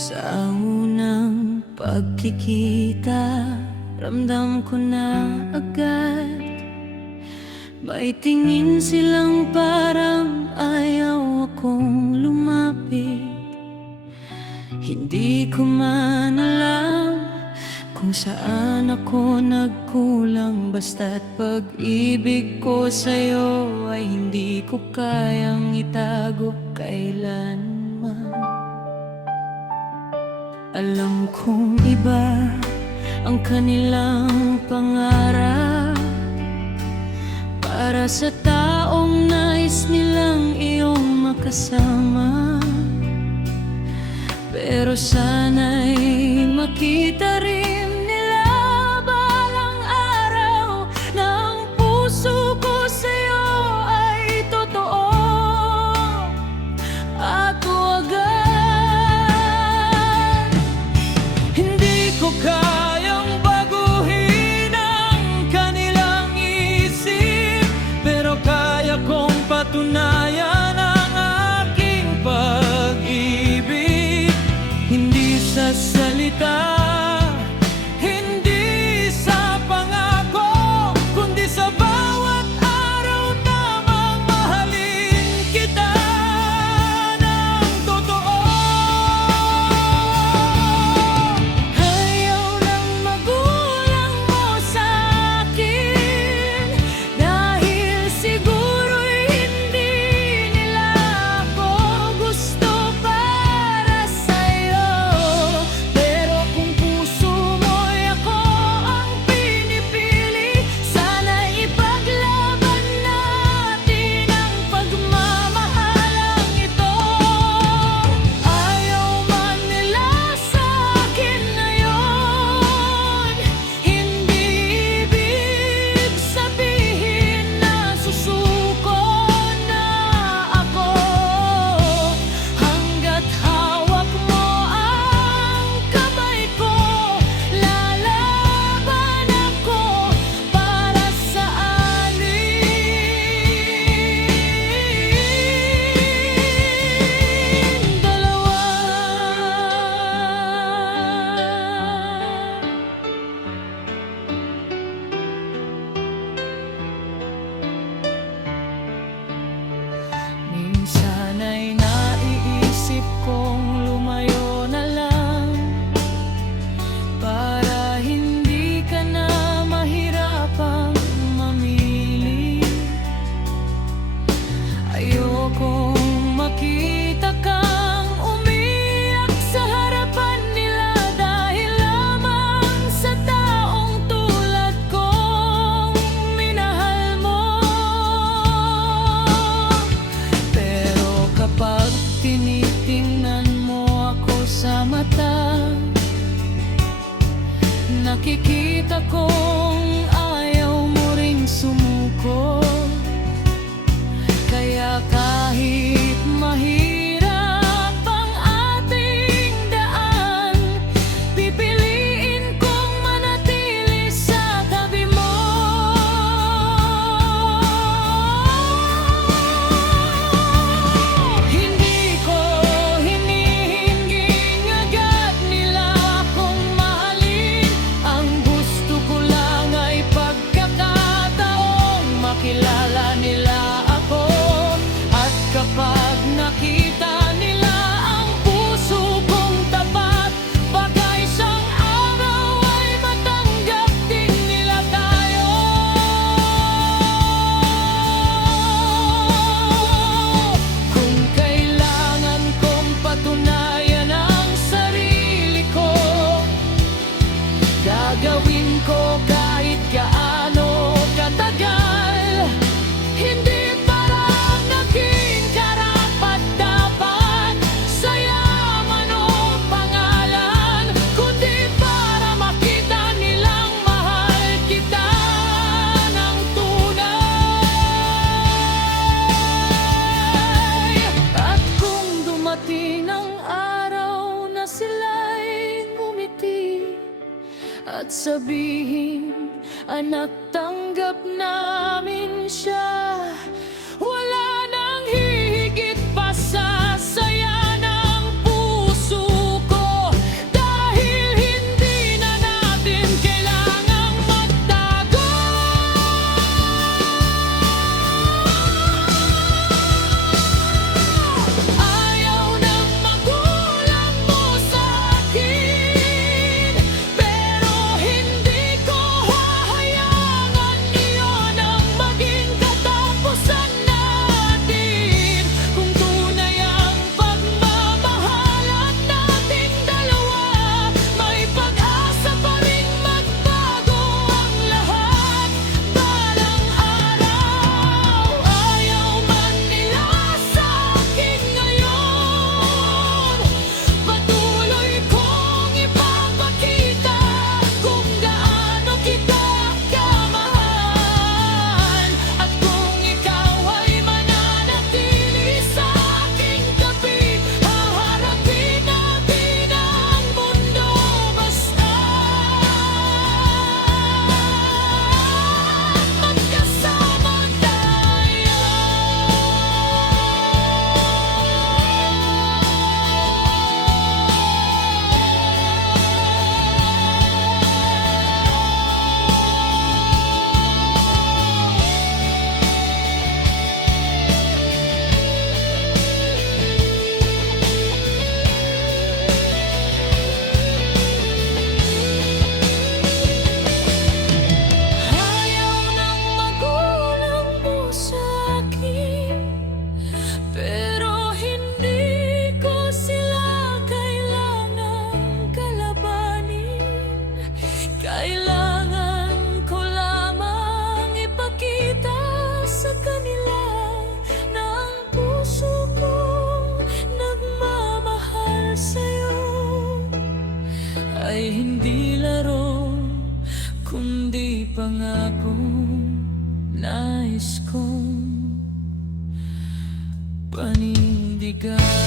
Sa unang pagkikita, ramdam ko na agad. May tingin silang parang ayaw akong lumapit. Hindi ko man alam kung saan ako nagkulang, basta't pag-ibig ko sa'yo ay hindi ko kayang itago kailanman. Alam kong iba ang kanilang pangarap para sa taong nais nilang iyong makasama. Pero sana'y makita rin nila balang araw na ang puso ko sa'yo ay totoo at wagas. Hindi ko kayang baguhin ang kanilang isip, pero kaya kong patunayan ang aking pag-ibig. Hindi sa salita, hindi sa pangako, kundi sa bawat araw na mamahalin kita ng totoo. Ayaw ng magulang mo sa'kin, dahil siguro'y hindi nila ako gusto para sa'yo. Pero kung puso mo'y ako ang pinipili, sana ipaglaban natin ang pagmamahalang ito. Ayaw man nila sa'kin ngayon, hindi ibig sabihin na susuko na ako. Hangga't hawak mo ang kamay ko, lalaban ako para sa ating dalawa. Minsan ay naiisip kong lumayo na lang, para hindi ka na mahirapang mamili. Ayokong makita kang umiyak sa harapan nila, dahil lamang sa taong tulad kong minahal mo. Pero kapag tinitingnan mo ako sa mata, nakikita kong ayaw mo ring sumuko. Kaya kahit mahirap ang ating daan, pipiliin kong manatili sa tabi mo. Hindi ko hinihinging agad nila akong mahalin. Ang gusto ko lang ay pagkakataong makilala nila ako. At kapag nakita nila ang puso kong tapat, baka isang araw ay matanggap din nila tayo. Kung kailangan kong patunayan ang sarili ko, gagawin ko kahit gaano katagal. Hindi para naging karapat-dapat sa yaman o pangalan, kundi para makita nilang mahal kita ng tunay. At kung dumating ang araw na sila'y ngumiti at sabihin, anak, tanggap namin siya, wala nang hihigit pa sa saya ng puso ko. ay hindi laro, kundi pangako nais kong panindigan.